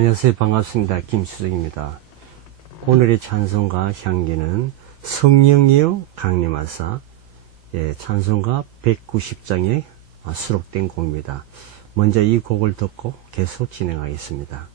안녕하세요. 반갑습니다. 김수정입니다. 오늘의 찬송가 향기는 성령이여 강림하사, 찬송가 190장에 수록된 곡입니다. 먼저 이 곡을 듣고 계속 진행하겠습니다.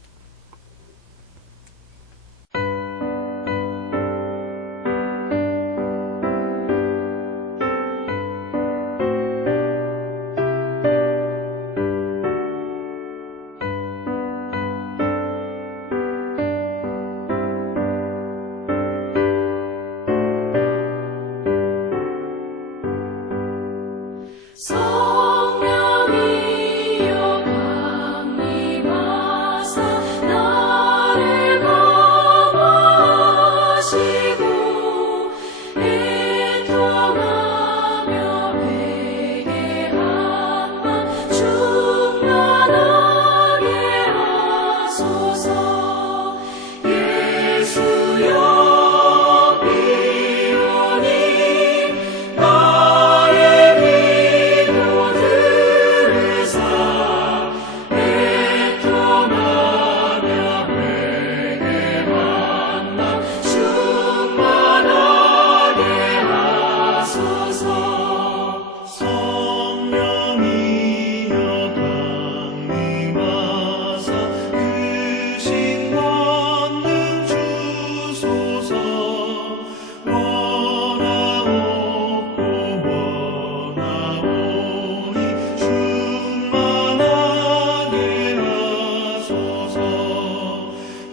성령이여 강림하사 나를 감화하시고 애통하며 회개함만 충만하게 하소서.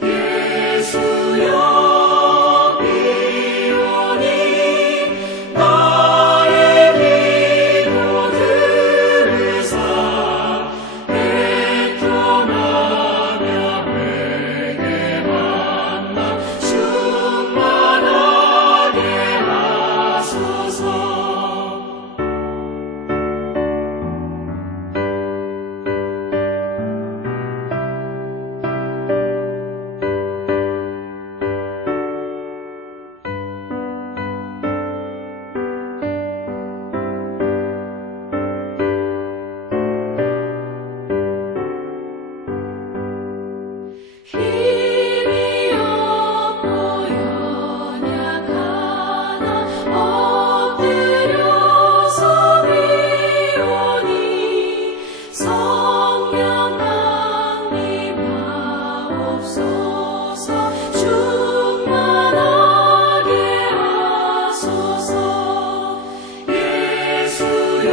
예수여 힘이 없고 연약하나 엎드려서 비오니 성령 강림하옵소서. 충만하게 하소서. 예수여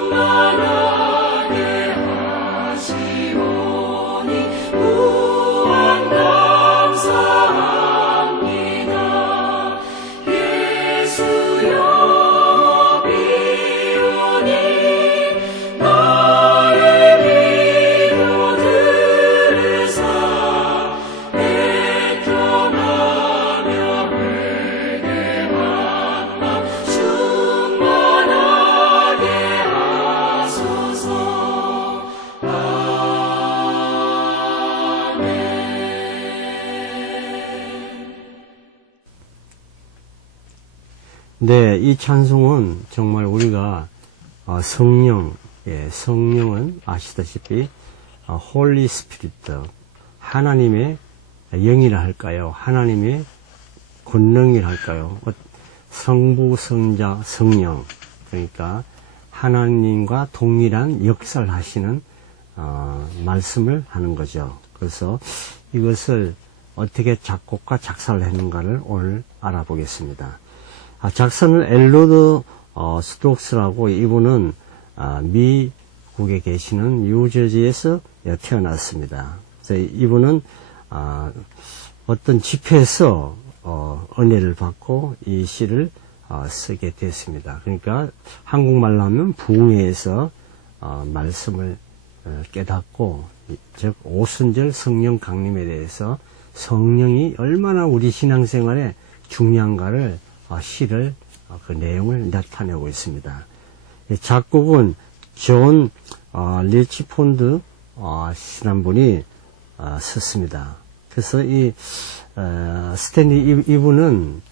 충만하게 하시오니 무한 감사합니다. 예수여 비오니 나의 기도 들으사 애통하며 회개하나 충만하게 하소서. 네, 이 찬송은 정말 우리가 성령은 아시다시피 홀리 스피리트, 하나님의 영이라 할까요? 하나님의 권능이라 할까요? 성부, 성자, 성령, 그러니까 하나님과 동일한 역사를 하시는 말씀을 하는 거죠. 그래서 이것을 어떻게 작곡과 작사를 했는가를 오늘 알아보겠습니다. 작사는 엘로드 스톡스라고, 이분은 미국에 계시는 뉴저지에서 태어났습니다. 그래서 이분은 어떤 집회에서 은혜를 받고 이 시를 쓰게 됐습니다. 그러니까 한국말로 하면 부흥회에서 말씀을 깨닫고, 즉 오순절 성령 강림에 대해서 성령이 얼마나 우리 신앙생활에 중요한가를 시를 그 내용을 나타내고 있습니다. 작곡은 존 리치폰드 씨라는 분이 썼습니다. 그래서 이 스탠리 이분은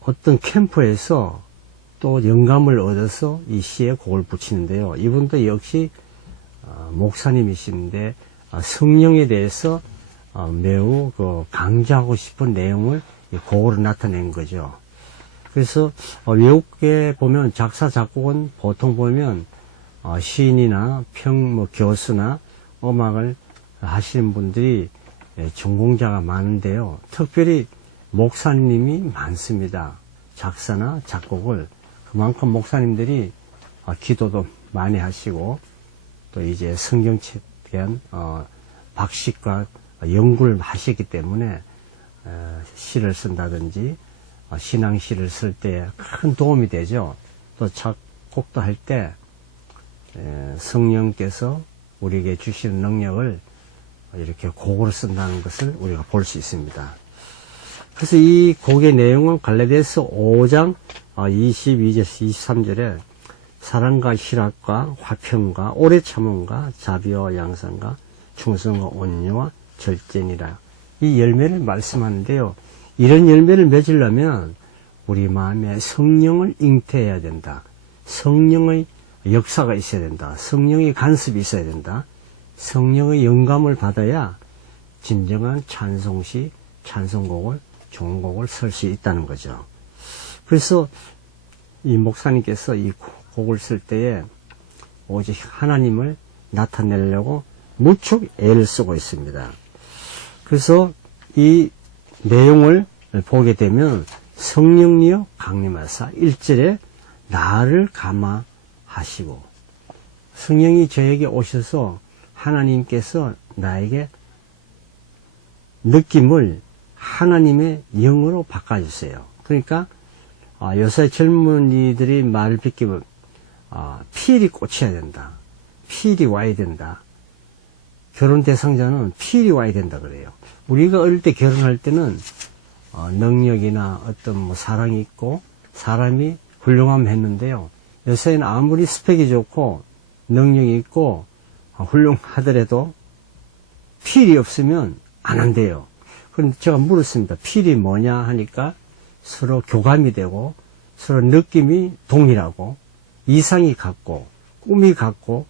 어떤 캠프에서 또 영감을 얻어서 이 시에 곡을 붙이는데요. 이분도 역시 목사님이신데 성령에 대해서 매우 강조하고 싶은 내용을 이 곡으로 나타낸 거죠. 그래서 외국에 보면 작사 작곡은 보통 보면 시인이나 교수나 음악을 하시는 분들이 전공자가 많은데요. 특별히 목사님이 많습니다. 작사나 작곡을 그만큼 목사님들이 기도도 많이 하시고 또 이제 성경책에 대한 박식과 연구를 하셨기 때문에 시를 쓴다든지 신앙시를 쓸 때 큰 도움이 되죠. 또 작곡도 할 때 성령께서 우리에게 주시는 능력을 이렇게 곡으로 쓴다는 것을 우리가 볼 수 있습니다. 그래서 이 곡의 내용은 갈라디아서 5장 22절에서 23절에 사랑과 희락과 화평과 오래 참음과 자비와 양선과 충성과 온유와 절제니라. 이 열매를 말씀하는데요. 이런 열매를 맺으려면 우리 마음에 성령을 잉태해야 된다. 성령의 역사가 있어야 된다. 성령의 간섭이 있어야 된다. 성령의 영감을 받아야 진정한 찬송시, 찬송곡을, 좋은 곡을 쓸 수 있다는 거죠. 그래서 이 목사님께서 이 곡을 쓸 때에 오직 하나님을 나타내려고 무척 애를 쓰고 있습니다. 그래서 이 내용을 보게 되면 성령이여 강림하사 1절에 나를 감화하시고 성령이 저에게 오셔서 하나님께서 나에게 느낌을 하나님의 영으로 바꿔주세요. 그러니까 요새 젊은이들이 말을 빗기면 피일이 꽂혀야 된다. 피일이 와야 된다. 결혼 대상자는 피일이 와야 된다 그래요. 우리가 어릴 때 결혼할 때는 능력이나 어떤 사랑이 있고 사람이 훌륭하면 했는데요. 요새는 아무리 스펙이 좋고 능력이 있고 훌륭하더라도 필이 없으면 안 한대요. 그런데 제가 물었습니다. 필이 뭐냐 하니까 서로 교감이 되고 서로 느낌이 동일하고 이상이 같고 꿈이 같고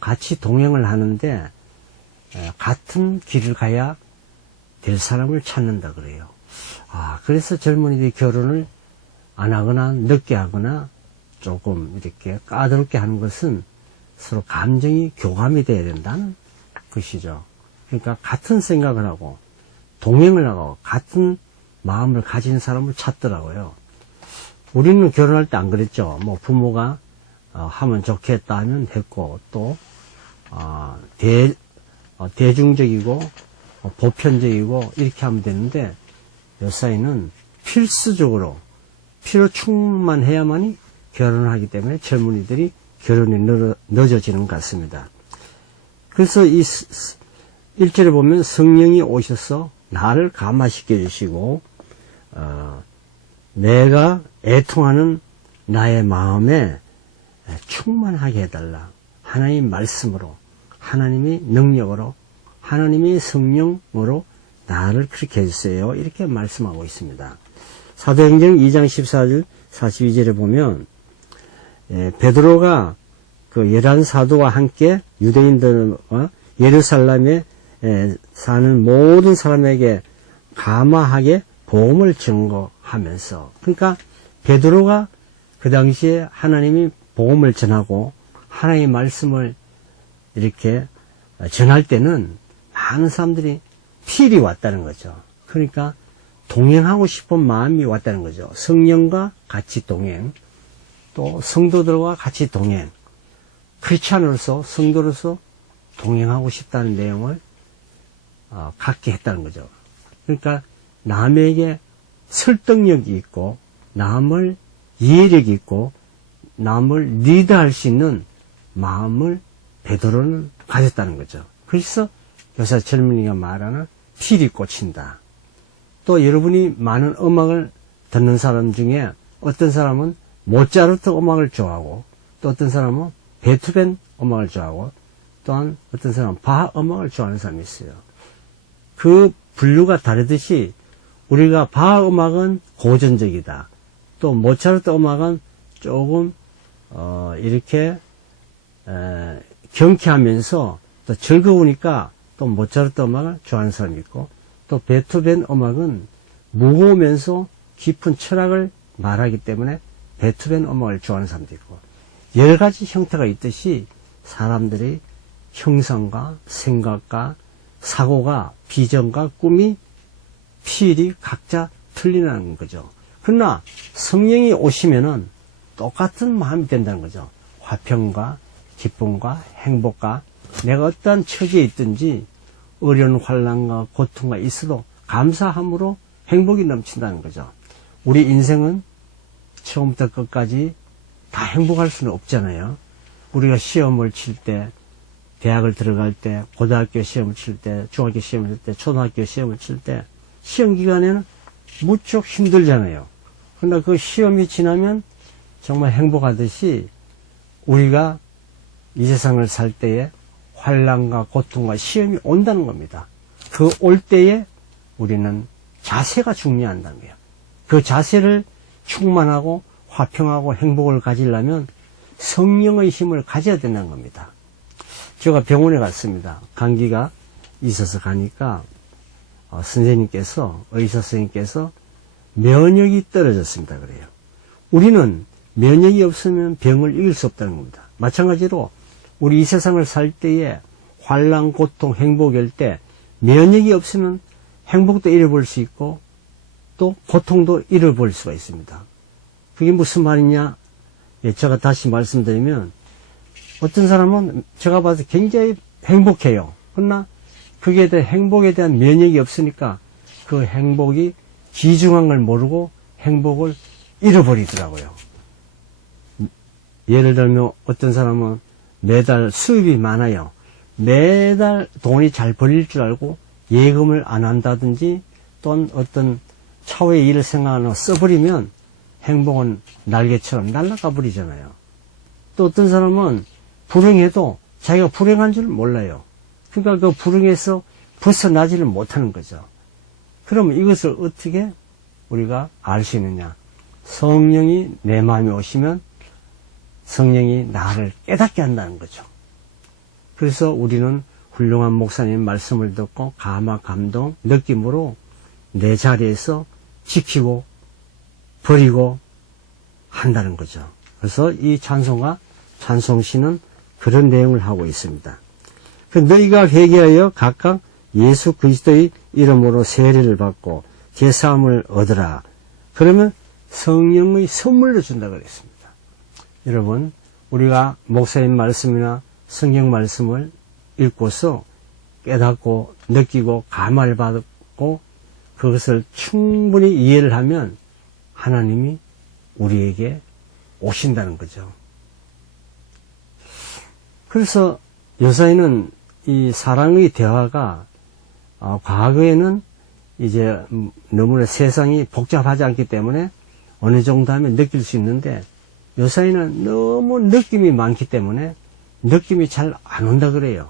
같이 동행을 하는데 같은 길을 가야 될 사람을 찾는다 그래요. 그래서 젊은이들이 결혼을 안 하거나 늦게 하거나 조금 이렇게 까다롭게 하는 것은 서로 감정이 교감이 돼야 된다는 것이죠. 그러니까 같은 생각을 하고 동행을 하고 같은 마음을 가진 사람을 찾더라고요. 우리는 결혼할 때 안 그랬죠. 뭐 부모가 하면 좋겠다 하면 했고 또 대중적이고 보편적이고 이렇게 하면 되는데 요사이는 필수적으로 필요 충분만 해야만이 결혼을 하기 때문에 젊은이들이 결혼이 늦어지는 것 같습니다. 그래서 이 1절에 보면 성령이 오셔서 나를 감화시켜 주시고 내가 애통하는 나의 마음에 충만하게 해달라. 하나님의 말씀으로 하나님의 능력으로 하나님의 성령으로 나를 그렇게 해주세요. 이렇게 말씀하고 있습니다. 사도행전 2장 14절 42절에 보면 베드로가 그 11사도와 함께 유대인들과 예루살렘에 사는 모든 사람에게 감화하게 복음을 증거하면서 그러니까 베드로가 그 당시에 하나님이 복음을 전하고 하나님의 말씀을 이렇게 전할 때는 많은 사람들이 필이 왔다는 거죠. 그러니까 동행하고 싶은 마음이 왔다는 거죠. 성령과 같이 동행, 또 성도들과 같이 동행, 크리스찬으로서 성도로서 동행하고 싶다는 내용을 갖게 했다는 거죠. 그러니까 남에게 설득력이 있고 남을 이해력이 있고 남을 리드할 수 있는 마음을 베드로는 가졌다는 거죠. 그래서 요새 젊은이가 말하는 필이 꽂힌다. 또 여러분이 많은 음악을 듣는 사람 중에 어떤 사람은 모차르트 음악을 좋아하고 또 어떤 사람은 베토벤 음악을 좋아하고 또한 어떤 사람은 바하 음악을 좋아하는 사람이 있어요. 그 분류가 다르듯이 우리가 바하 음악은 고전적이다. 또 모차르트 음악은 조금 이렇게 경쾌하면서 또 즐거우니까 또 모차르트 음악을 좋아하는 사람이 있고 또 베토벤 음악은 무거우면서 깊은 철학을 말하기 때문에 베토벤 음악을 좋아하는 사람도 있고 여러 가지 형태가 있듯이 사람들이 형상과 생각과 사고가 비전과 꿈이 필이 각자 틀리는 거죠. 그러나 성령이 오시면은 똑같은 마음이 된다는 거죠. 화평과 기쁨과 행복과 내가 어떠한 처지에 있든지 어려운 환난과 고통과 있어도 감사함으로 행복이 넘친다는 거죠. 우리 인생은 처음부터 끝까지 다 행복할 수는 없잖아요. 우리가 시험을 칠 때, 대학을 들어갈 때, 고등학교 시험을 칠 때, 중학교 시험을 칠 때, 초등학교 시험을 칠 때, 시험 기간에는 무척 힘들잖아요. 그러나 그 시험이 지나면 정말 행복하듯이 우리가 이 세상을 살 때에 환난과 고통과 시험이 온다는 겁니다. 그 올 때에 우리는 자세가 중요한다는 거예요. 그 자세를 충만하고 화평하고 행복을 가지려면 성령의 힘을 가져야 된다는 겁니다. 제가 병원에 갔습니다. 감기가 있어서 가니까 선생님께서 의사 선생님께서 면역이 떨어졌습니다. 그래요. 우리는 면역이 없으면 병을 이길 수 없다는 겁니다. 마찬가지로 우리 이 세상을 살 때에 환난, 고통, 행복일 때 면역이 없으면 행복도 잃어버릴 수 있고 또 고통도 잃어버릴 수가 있습니다. 그게 무슨 말이냐? 예, 제가 다시 말씀드리면 어떤 사람은 제가 봐서 굉장히 행복해요. 그러나 그게 대한 행복에 대한 면역이 없으니까 그 행복이 귀중한 걸 모르고 행복을 잃어버리더라고요. 예를 들면 어떤 사람은 매달 수입이 많아요. 매달 돈이 잘 벌릴 줄 알고 예금을 안 한다든지 또는 어떤 차후의 일을 생각하고 써버리면 행복은 날개처럼 날아가 버리잖아요. 또 어떤 사람은 불행해도 자기가 불행한 줄 몰라요. 그러니까 그 불행에서 벗어나지를 못하는 거죠. 그러면 이것을 어떻게 우리가 알 수 있느냐? 성령이 내 마음에 오시면 성령이 나를 깨닫게 한다는 거죠. 그래서 우리는 훌륭한 목사님 말씀을 듣고 감화, 감동, 느낌으로 내 자리에서 지키고 버리고 한다는 거죠. 그래서 이 찬송가, 찬송시는 그런 내용을 하고 있습니다. 너희가 회개하여 각각 예수 그리스도의 이름으로 세례를 받고 제사함을 얻으라. 그러면 성령의 선물로 준다고 그랬습니다. 여러분, 우리가 목사님 말씀이나 성경 말씀을 읽고서 깨닫고 느끼고 감화를 받고 그것을 충분히 이해를 하면 하나님이 우리에게 오신다는 거죠. 그래서 요새는 이 사랑의 대화가 과거에는 이제 너무나 세상이 복잡하지 않기 때문에 어느 정도 하면 느낄 수 있는데 요새는 너무 느낌이 많기 때문에 느낌이 잘 안 온다 그래요.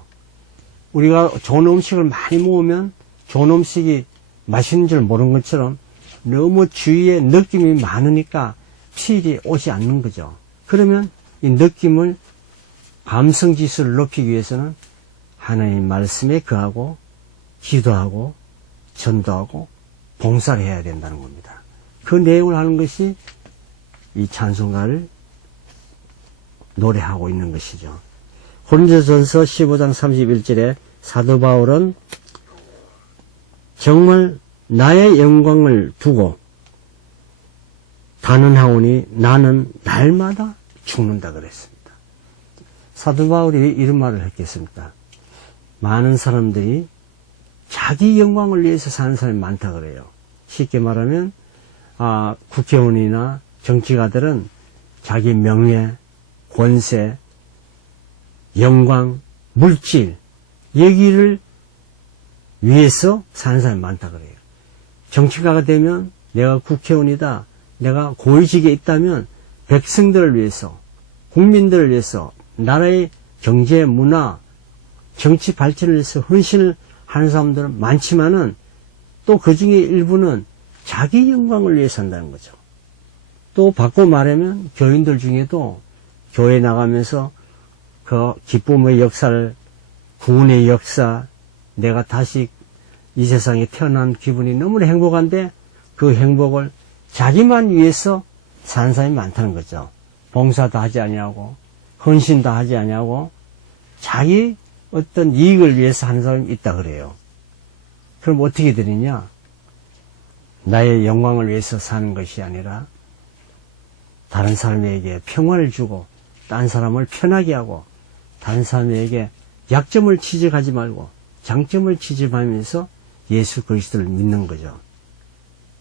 우리가 좋은 음식을 많이 먹으면 좋은 음식이 맛있는 줄 모르는 것처럼 너무 주위에 느낌이 많으니까 필이 오지 않는 거죠. 그러면 이 느낌을 감성 지수를 높이기 위해서는 하나님 말씀에 거하고 기도하고 전도하고 봉사를 해야 된다는 겁니다. 그 내용을 하는 것이 이 찬송가를 노래하고 있는 것이죠. 고린도전서 15장 31절에 사도 바울은 정말 나의 영광을 두고 단언하오니 나는 날마다 죽는다 그랬습니다. 사도 바울이 이런 말을 했겠습니까? 많은 사람들이 자기 영광을 위해서 사는 사람이 많다 그래요. 쉽게 말하면 국회의원이나 정치가들은 자기 명예, 권세, 영광, 물질, 여기를 위해서 사는 사람이 많다 그래요. 정치가가 되면 내가 국회의원이다, 내가 고위직에 있다면 백성들을 위해서, 국민들을 위해서, 나라의 경제, 문화, 정치 발전을 위해서 헌신을 하는 사람들은 많지만은 또 그 중에 일부는 자기 영광을 위해서 한다는 거죠. 또 바꿔 말하면 교인들 중에도 교회 나가면서 그 기쁨의 역사를, 구원의 역사, 내가 다시 이 세상에 태어난 기분이 너무나 행복한데 그 행복을 자기만 위해서 사는 사람이 많다는 거죠. 봉사도 하지 아니하고 헌신도 하지 아니하고 자기 어떤 이익을 위해서 하는 사람이 있다 그래요. 그럼 어떻게 되느냐? 나의 영광을 위해서 사는 것이 아니라 다른 사람에게 평화를 주고 딴 사람을 편하게 하고 다른 사람에게 약점을 지적하지 말고 장점을 지적하면서 예수 그리스도를 믿는 거죠.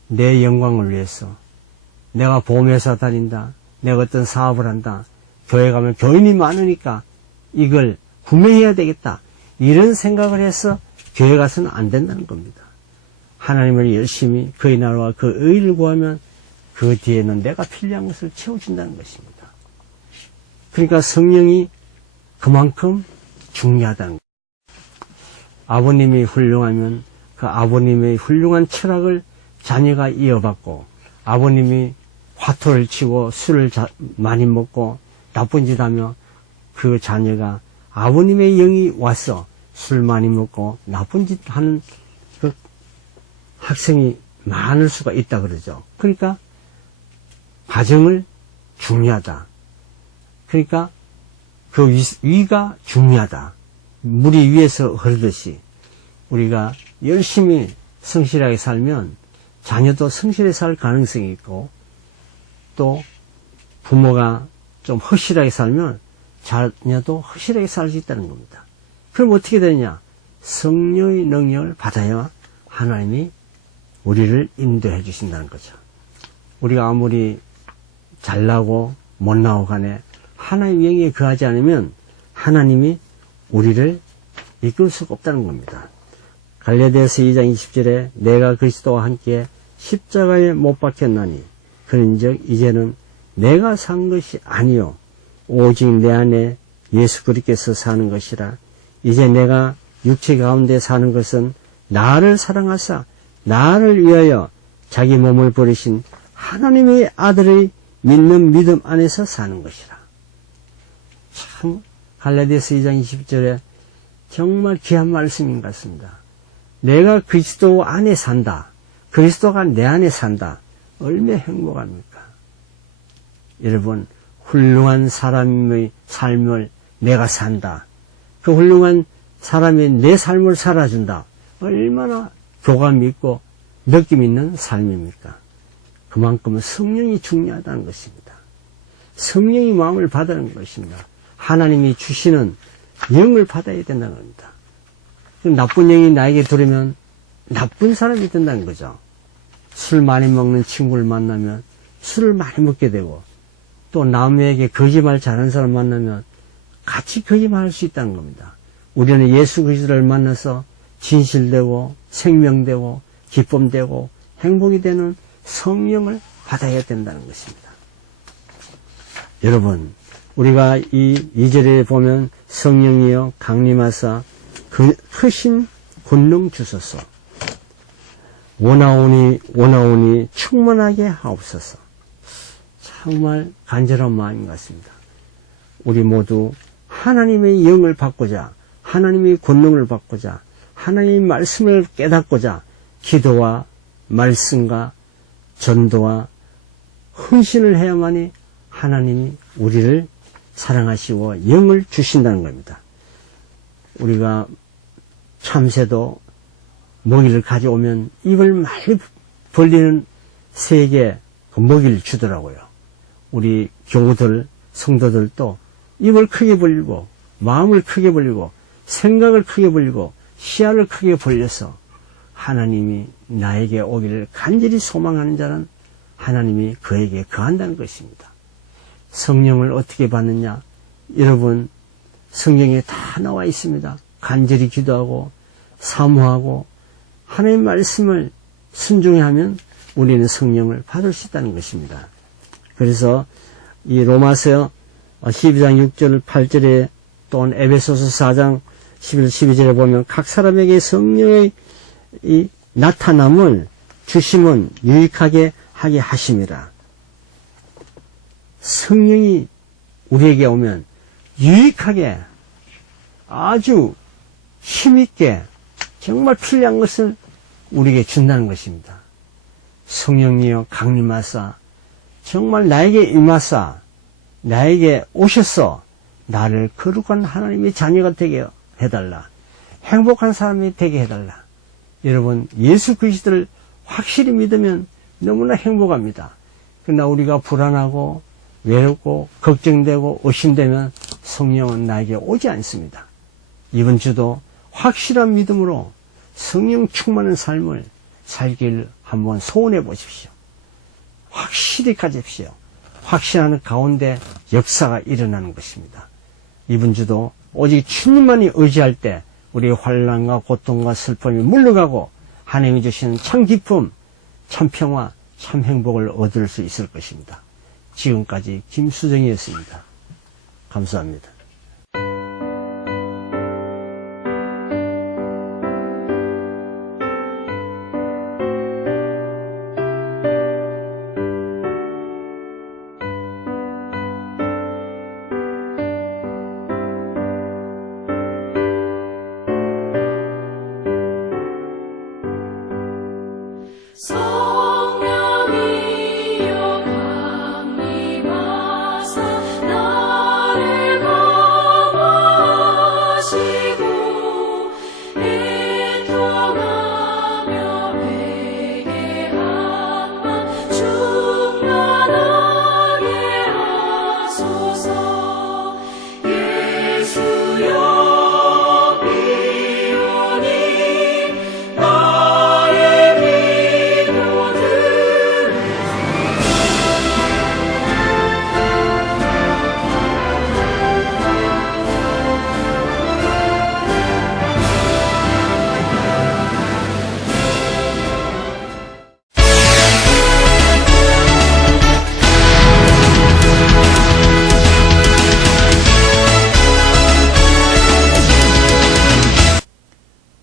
내 영광을 위해서 내가 보험회사 다닌다, 내가 어떤 사업을 한다, 교회 가면 교인이 많으니까 이걸 구매해야 되겠다, 이런 생각을 해서 교회 가서는 안 된다는 겁니다. 하나님을 열심히 그의 나라와 그 의를 구하면 그 뒤에는 내가 필요한 것을 채워준다는 것입니다. 그러니까 성령이 그만큼 중요하다는 거예요. 아버님이 훌륭하면 그 아버님의 훌륭한 철학을 자녀가 이어받고, 아버님이 화투를 치고 술을 많이 먹고 나쁜 짓 하며 그 자녀가 아버님의 영이 와서 술 많이 먹고 나쁜 짓 하는 그 학생이 많을 수가 있다 그러죠. 그러니까 가정을 중요하다. 그러니까 그 위가 중요하다. 물이 위에서 흐르듯이 우리가 열심히 성실하게 살면 자녀도 성실하게 살 가능성이 있고, 또 부모가 좀 허실하게 살면 자녀도 허실하게 살 수 있다는 겁니다. 그럼 어떻게 되느냐? 성령의 능력을 받아야 하나님이 우리를 인도해 주신다는 거죠. 우리가 아무리 잘나고 못나고 간에 하나님의 영에 거하지 않으면 하나님이 우리를 이끌 수가 없다는 겁니다. 갈라디아서 2장 20절에 내가 그리스도와 함께 십자가에 못 박혔나니 그런즉 이제는 내가 산 것이 아니요 오직 내 안에 예수 그리스도께서 사는 것이라. 이제 내가 육체 가운데 사는 것은 나를 사랑하사 나를 위하여 자기 몸을 버리신 하나님의 아들의 믿는 믿음 안에서 사는 것이라. 참 갈라디아서 2장 20절에 정말 귀한 말씀인 것 같습니다. 내가 그리스도 안에 산다, 그리스도가 내 안에 산다, 얼마나 행복합니까? 여러분, 훌륭한 사람의 삶을 내가 산다, 그 훌륭한 사람이 내 삶을 살아준다, 얼마나 교감 있고 느낌 있는 삶입니까? 그만큼 성령이 중요하다는 것입니다. 성령이 마음을 받아는 것입니다. 하나님이 주시는 영을 받아야 된다는 겁니다. 나쁜 영이 나에게 들으면 나쁜 사람이 된다는 거죠. 술 많이 먹는 친구를 만나면 술을 많이 먹게 되고, 또 남에게 거짓말 잘하는 사람 만나면 같이 거짓말할 수 있다는 겁니다. 우리는 예수 그리스도를 만나서 진실되고 생명되고 기쁨되고 행복이 되는 성령을 받아야 된다는 것입니다. 여러분, 우리가 이 2절에 보면 성령이여 강림하사 그 크신 권능 주소서, 원하오니 충만하게 하옵소서. 정말 간절한 마음인 것 같습니다. 우리 모두 하나님의 영을 받고자, 하나님의 권능을 받고자, 하나님의 말씀을 깨닫고자 기도와 말씀과 전도와 헌신을 해야만이 하나님이 우리를 사랑하시고 영을 주신다는 겁니다. 우리가 참새도 먹이를 가져오면 입을 많이 벌리는 새에게 그 먹이를 주더라고요. 우리 교우들, 성도들도 입을 크게 벌리고 마음을 크게 벌리고 생각을 크게 벌리고 시야를 크게 벌려서 하나님이 나에게 오기를 간절히 소망하는 자는 하나님이 그에게 거한다는 것입니다. 성령을 어떻게 받느냐? 여러분, 성경에 다 나와 있습니다. 간절히 기도하고 사모하고 하나님의 말씀을 순종히 하면 우리는 성령을 받을 수 있다는 것입니다. 그래서 이 로마서 12장 6절 8절에 또는 에베소서 4장 11절 12절에 보면 각 사람에게 성령의 이 나타남을 주심은 유익하게 하게 하심이라. 성령이 우리에게 오면 유익하게 아주 힘있게 정말 필요한 것을 우리에게 준다는 것입니다. 성령이여 강림하사 정말 나에게 임하사 나에게 오셔서 나를 거룩한 하나님의 자녀가 되게 해달라. 행복한 사람이 되게 해달라. 여러분 예수 그리스도를 확실히 믿으면 너무나 행복합니다. 그러나 우리가 불안하고 외롭고 걱정되고 의심되면 성령은 나에게 오지 않습니다. 이번 주도 확실한 믿음으로 성령 충만한 삶을 살기를 한번 소원해 보십시오. 확실히 가집시오. 확신하는 가운데 역사가 일어나는 것입니다. 이번 주도 오직 주님만이 의지할 때 우리의 환난과 고통과 슬픔이 물러가고 하나님이 주시는 참 기쁨, 참 평화, 참 행복을 얻을 수 있을 것입니다. 지금까지 김수정이었습니다. 감사합니다. 성령이여 강림하사 나를 감화하시고 애통하며 회개함만 충만하게 하소서. 예수여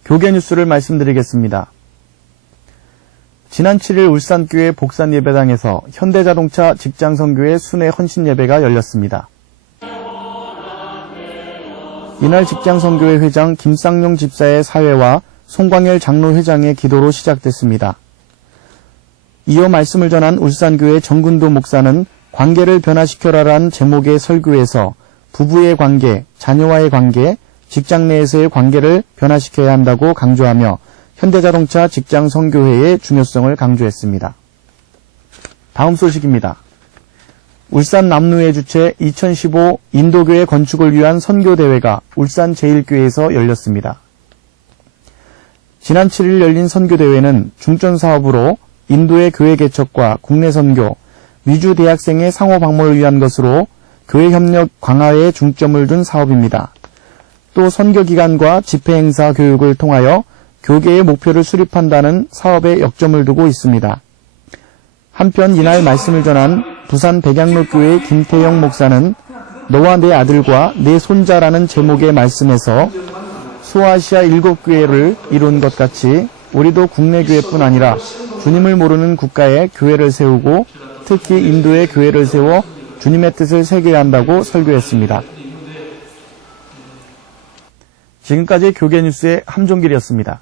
교계 뉴스를 말씀드리겠습니다. 지난 7일 울산교회 복산예배당에서 현대자동차 직장선교회 순회 헌신예배가 열렸습니다. 이날 직장선교회 회장 김쌍용 집사의 사회와 송광열 장로 회장의 기도로 시작됐습니다. 이어 말씀을 전한 울산교회 정근도 목사는 관계를 변화시켜라라는 제목의 설교에서 부부의 관계, 자녀와의 관계, 직장 내에서의 관계를 변화시켜야 한다고 강조하며 현대자동차 직장선교회의 중요성을 강조했습니다. 다음 소식입니다. 울산 남루의 주최 2015 인도교회 건축을 위한 선교대회가 울산 제1교회에서 열렸습니다. 지난 7일 열린 선교대회는 중점사업으로 인도의 교회 개척과 국내 선교, 위주 대학생의 상호 방문을 위한 것으로 교회 협력 강화에 중점을 둔 사업입니다. 또 선교기관과 집회행사 교육을 통하여 교계의 목표를 수립한다는 사업에 역점을 두고 있습니다. 한편 이날 말씀을 전한 부산 백양로교회 김태영 목사는 너와 내 아들과 내 손자라는 제목의 말씀에서 소아시아 7교회를 이룬 것 같이 우리도 국내 교회뿐 아니라 주님을 모르는 국가에 교회를 세우고 특히 인도의 교회를 세워 주님의 뜻을 새겨야 한다고 설교했습니다. 지금까지 교계 뉴스의 함종길이었습니다.